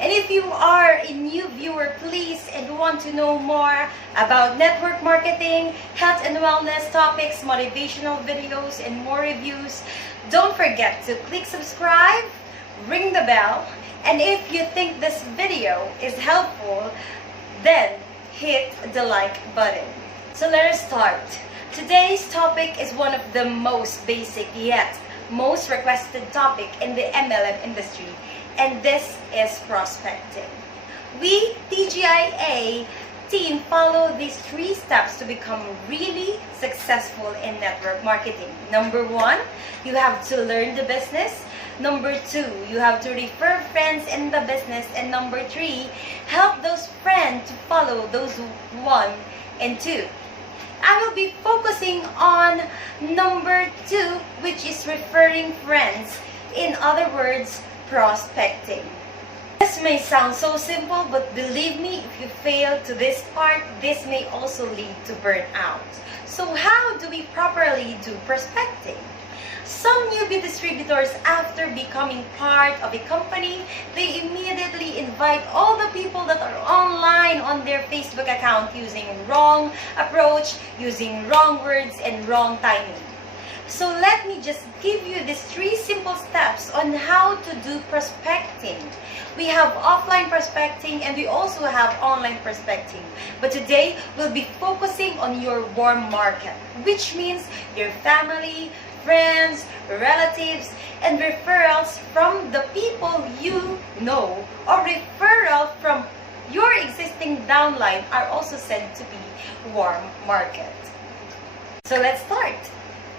And if you are a new viewer, please, and want to know more about network marketing, health and wellness topics, motivational videos, and more reviews, don't forget to click subscribe, ring the bell, and if you think this video is helpful, then hit the like button. So let us start. Today's topic is one of the most basic yet most requested topic in the MLM industry, and this is prospecting. We, TGIA team, follow these 3 steps to become really successful in network marketing. Number 1, you have to learn the business. Number 2, you have to refer friends in the business. And number 3, help those friends to follow those 1 and 2. I will be focusing on number 2, which is referring friends. In other words, prospecting. This may sound so simple, but believe me, if you fail to this part, this may also lead to burnout. So how do we properly do prospecting? Some newbie distributors, after becoming part of a company, they immediately invite all the people that are online on their Facebook account using wrong approach, using wrong words, and wrong timing. So let me just give you these 3 simple steps on how to do prospecting. We have offline prospecting and we also have online prospecting. But today, we'll be focusing on your warm market, which means your family, friends, relatives, and referrals from the people you know, or referral from your existing downline are also said to be warm market. So let's start.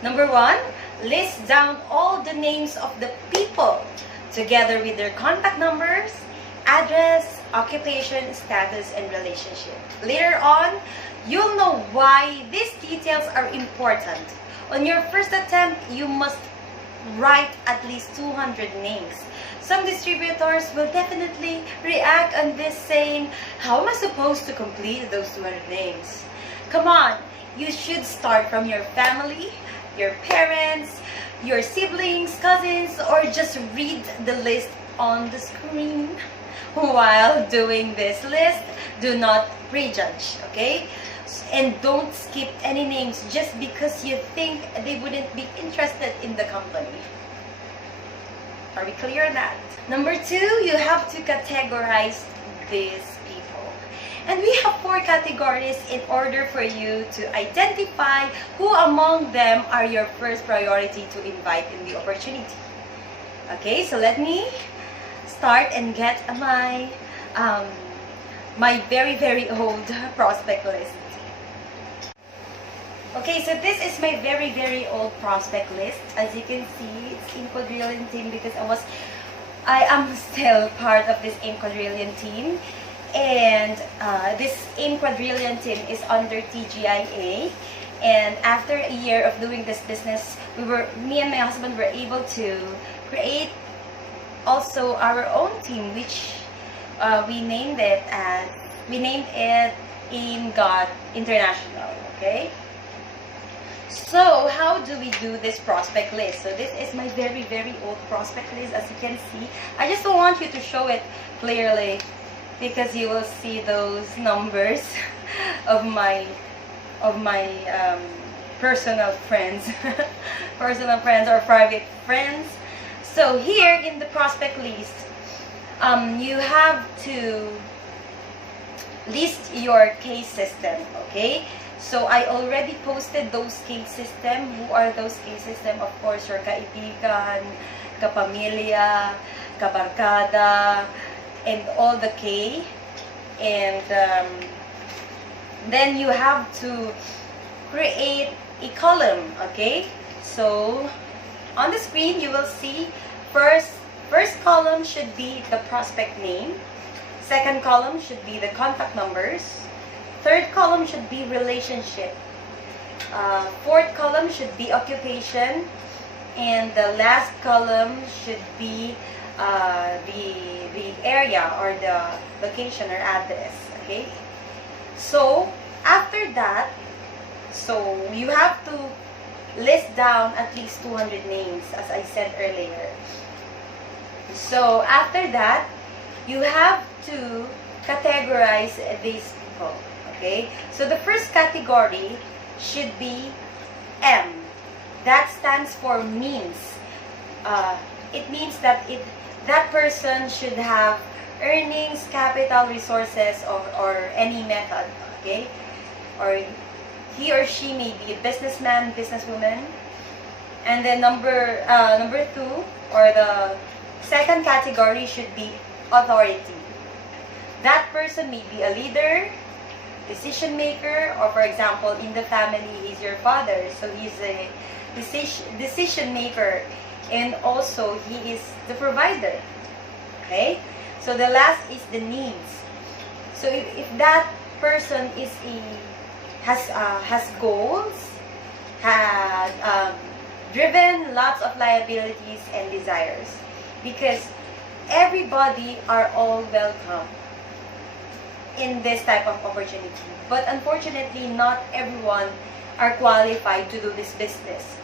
Number 1, list down all the names of the people together with their contact numbers, address, occupation, status, and relationship. Later on, you'll know why these details are important. On your first attempt, you must write at least 200 names. Some distributors will definitely react on this saying, how am I supposed to complete those 200 names? Come on, you should start from your family, your parents, your siblings, cousins, or just read the list on the screen. While doing this list, do not prejudge, okay? And don't skip any names just because you think they wouldn't be interested in the company. Are we clear on that? Number 2, you have to categorize these people. And we have 4 categories in order for you to identify who among them are your first priority to invite in the opportunity. Okay, so let me start and get my very old prospect list. Okay, so this is my very old prospect list. As you can see, it's in Quadrillion team because I am still part of this AIM Quadrillion team. And this AIM Quadrillion team is under TGIA. And after a year of doing this business, me and my husband were able to create also our own team, which we named it AIM God International. Okay. So how do we do this prospect list? So this is my very old prospect list. As you can see, I just don't want you to show it clearly because you will see those numbers of my personal friends, or private friends. So here in the prospect list, you have to list your case system, okay? So I already posted those case system. Who are those case system? Of course, your kaibigan, kapamilya, kabarkada, and all the K. And then you have to create a column, okay? So on the screen, you will see first column should be the prospect name. Second column should be the contact numbers. Third column should be relationship. Fourth column should be occupation. And the last column should be the area or the location or address. Okay? So, after that, so you have to list down at least 200 names, as I said earlier. So, after that, you have to categorize these people. Okay? So the first category should be M. That stands for means. It means that that person should have earnings, capital, resources, or any method. Okay? Or he or she may be a businessman, businesswoman. And then number 2, or the second category, should be authority. That person may be a leader, decision maker, or for example, in the family, he's your father, so he's a decision maker, and also he is the provider. Okay? So the last is the needs. So if that person has goals, had driven lots of liabilities and desires, because everybody are all welcome in this type of opportunity, but unfortunately not everyone are qualified to do this business.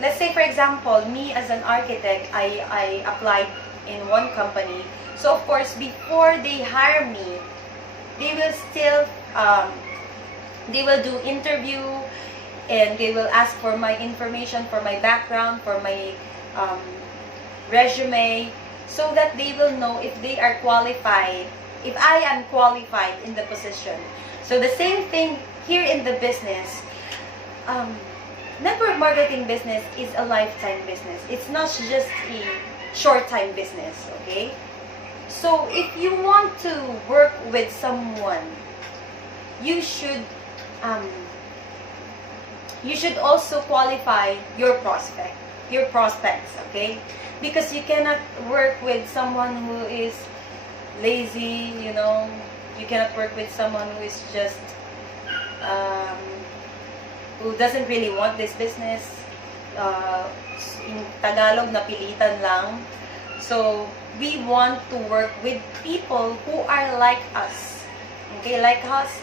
Let's say, for example, me as an architect, I applied in one company. So of course, before they hire me, they will still they will do interview, and they will ask for my information, for my background, for my resume, so that they will know if they are qualified, if I am qualified in the position. So the same thing here in the business. Network marketing business is a lifetime business. It's not just a short-time business, okay? So if you want to work with someone, you should also qualify your prospects, okay? Because you cannot work with someone who is lazy, you know. You cannot work with someone who is just who doesn't really want this business. In Tagalog, napilitan lang. So we want to work with people who are like us, okay, like us,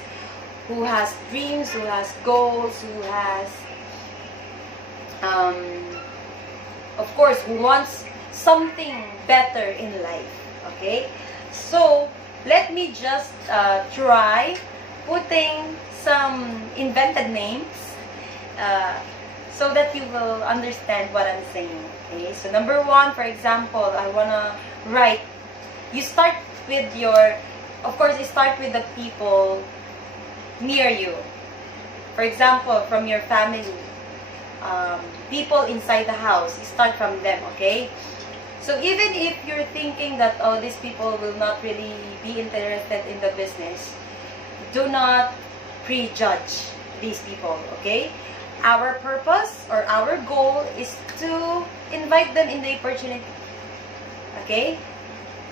who has dreams, who has goals, who has of course, who wants something better in life. Okay, so let me just try putting some invented names so that you will understand what I'm saying. Okay, so number 1, for example, I wanna write. You start with of course, you start with the people near you. For example, from your family, people inside the house. You start from them, okay? So even if you're thinking that, oh, these people will not really be interested in the business, do not prejudge these people, okay? Our purpose or our goal is to invite them in the opportunity, okay?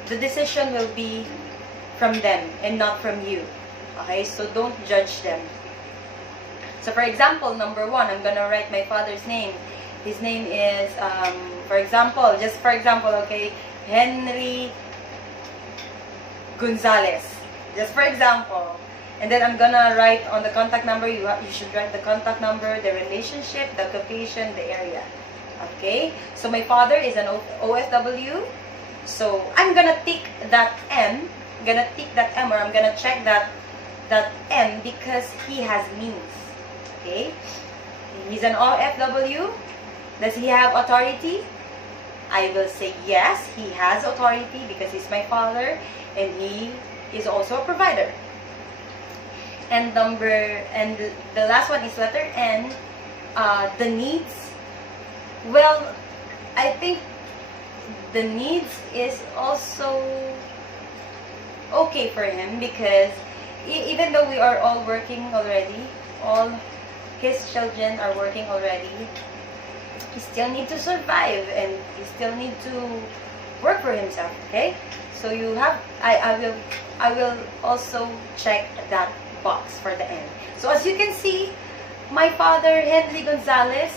The decision will be from them and not from you, okay? So don't judge them. So for example, number 1, I'm gonna write my father's name. His name is, for example, okay, Henry Gonzalez. Just for example. And then I'm gonna write on the contact number, you should write the contact number, the relationship, the occupation, the area. Okay? So my father is an OFW. So I'm gonna tick that M. Or I'm gonna check that M because he has means. Okay? He's an OFW. Does he have authority? I will say yes, he has authority because he's my father and he is also a provider. And the last one is letter N, the needs. Well, I think the needs is also okay for him because even though we are all working already, all his children are working already, he still needs to survive and he still needs to work for himself, okay? So you have, I will also check that box for the end. So as you can see, my father, Henry Gonzalez,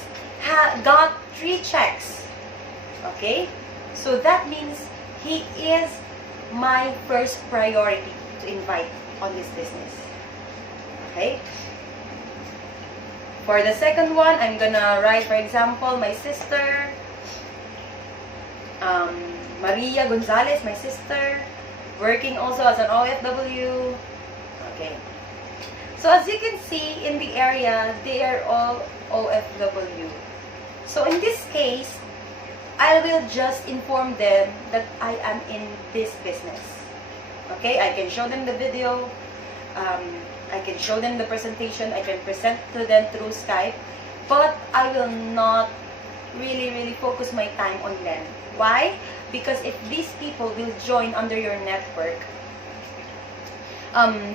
got 3 checks, okay? So that means he is my first priority to invite on this business, okay? For the second one, I'm gonna write, for example, my sister, Maria Gonzalez, my sister. working also as an OFW. Okay. So as you can see in the area, they are all OFW. So in this case, I will just inform them that I am in this business. Okay, I can show them the video, I can show them the presentation, I can present to them through Skype, but I will not really focus my time on them. Why? Because if these people will join under your network,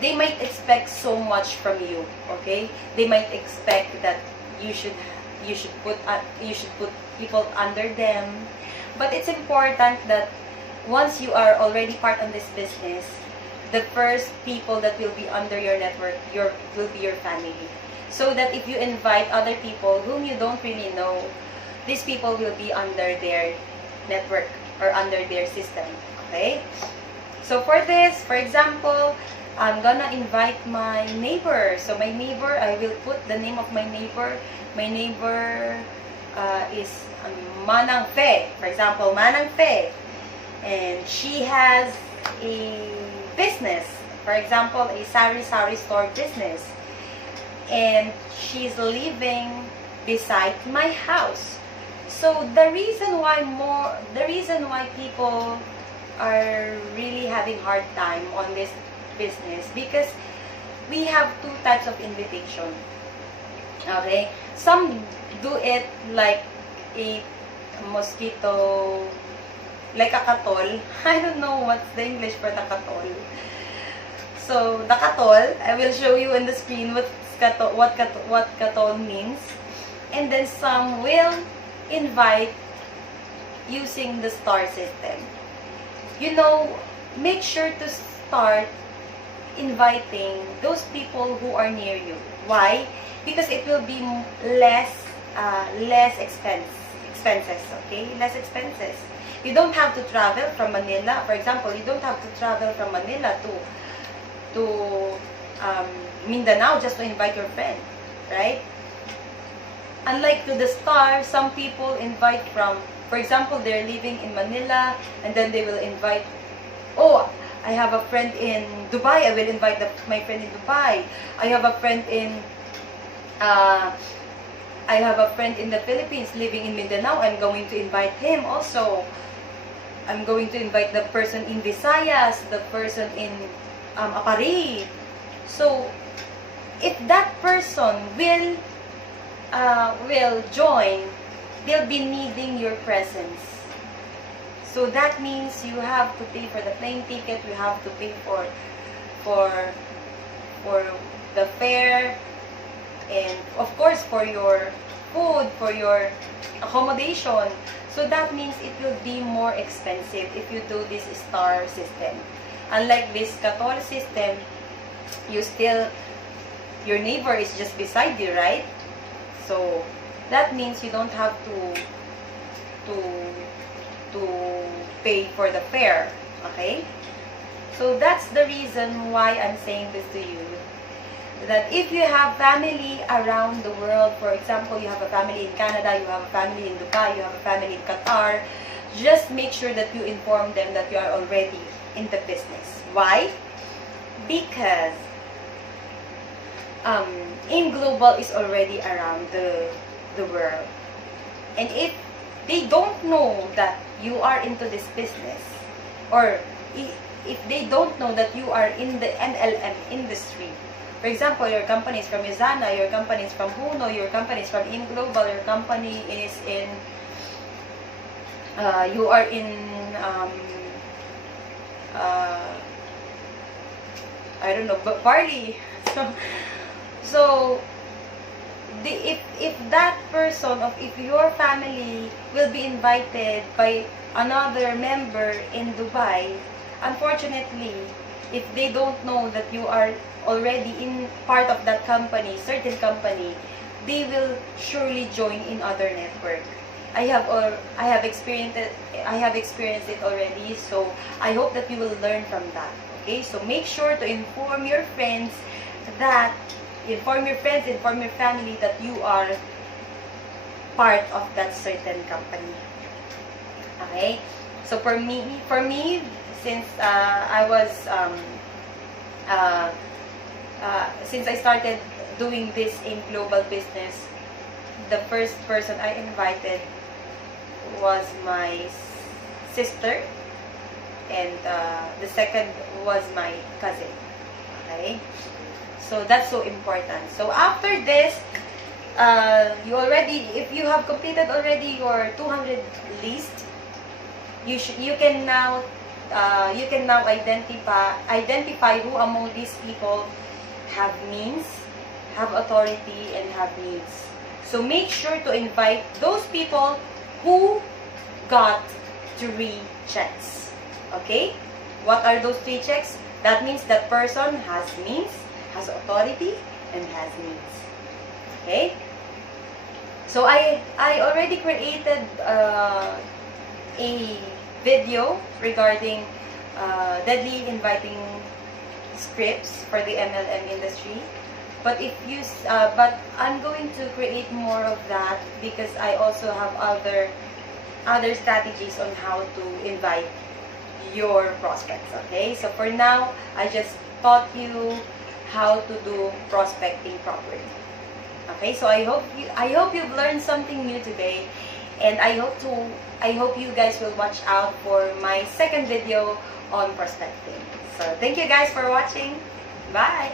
they might expect so much from you. Okay, they might expect that you should put people under them. But it's important that once you are already part of this business, the first people that will be under your network will be your family. So that if you invite other people whom you don't really know, these people will be under their network or under their system. Okay? So for this, for example, I'm gonna invite my neighbor. So my neighbor, I will put the name of my neighbor. My neighbor is Manang Fe. For example, Manang Fe. And she has a business. For example, a sari store business. And she's living beside my house. So the reason why people are really having hard time on this business, because we have two types of invitation. Okay, some do it like a mosquito, like a katol. I don't know what's the English for the katol. So the katol, I will show you in the screen what katol means. And then some will invite using the star system. You know, make sure to start inviting those people who are near you. Why? Because it will be less expenses. Okay, less expenses. You don't have to travel from Manila. For example, you don't have to travel from Manila to Mindanao just to invite your friend, right? Unlike to the star, some people invite from, for example, they're living in Manila, and then they will invite, oh, I have a friend in Dubai, I will invite my friend in Dubai. I have a friend in the Philippines living in Mindanao, I'm going to invite him also. I'm going to invite the person in Visayas, the person in Apari. So, if that person will join, they'll be needing your presence. So that means you have to pay for the plane ticket, you have to pay for the fare, and of course for your food, for your accommodation. So that means it will be more expensive if you do this star system. Unlike this katol system, your neighbor is just beside you, right? So that means you don't have to pay for the fare. Okay? So that's the reason why I'm saying this to you. That if you have family around the world, for example, you have a family in Canada, you have a family in Dubai, you have a family in Qatar, just make sure that you inform them that you are already in the business. Why? Because InGlobal is already around the world. And if they don't know that you are into this business, or if they don't know that you are in the MLM industry, for example, your company is from Izana, your company is from Huno, your company is from InGlobal, your company is in, you are in, I don't know, Barley. So if that person, if your family will be invited by another member in Dubai, unfortunately, if they don't know that you are already in part of that company, certain company, they will surely join in other network. I have experienced it already, so I hope that you will learn from that. Okay, so make sure to inform your friends, inform your family that you are part of that certain company. Okay, so for me, since since I started doing this in global business, the first person I invited was my sister, and the second was my cousin. Okay, so that's so important. So after this, if you have completed already your 200 list, you can now identify who among these people have means, have authority, and have needs. So make sure to invite those people who got 3 checks. Okay? What are those 3 checks? That means that person has means, has authority, and has needs. Okay? So I already created a video regarding deadly inviting scripts for the MLM industry. But but I'm going to create more of that, because I also have other strategies on how to invite your prospects. Okay, so for now, I just taught you how to do prospecting properly. Okay, so I hope you've learned something new today, and I hope you guys will watch out for my second video on prospecting. So thank you guys for watching. Bye.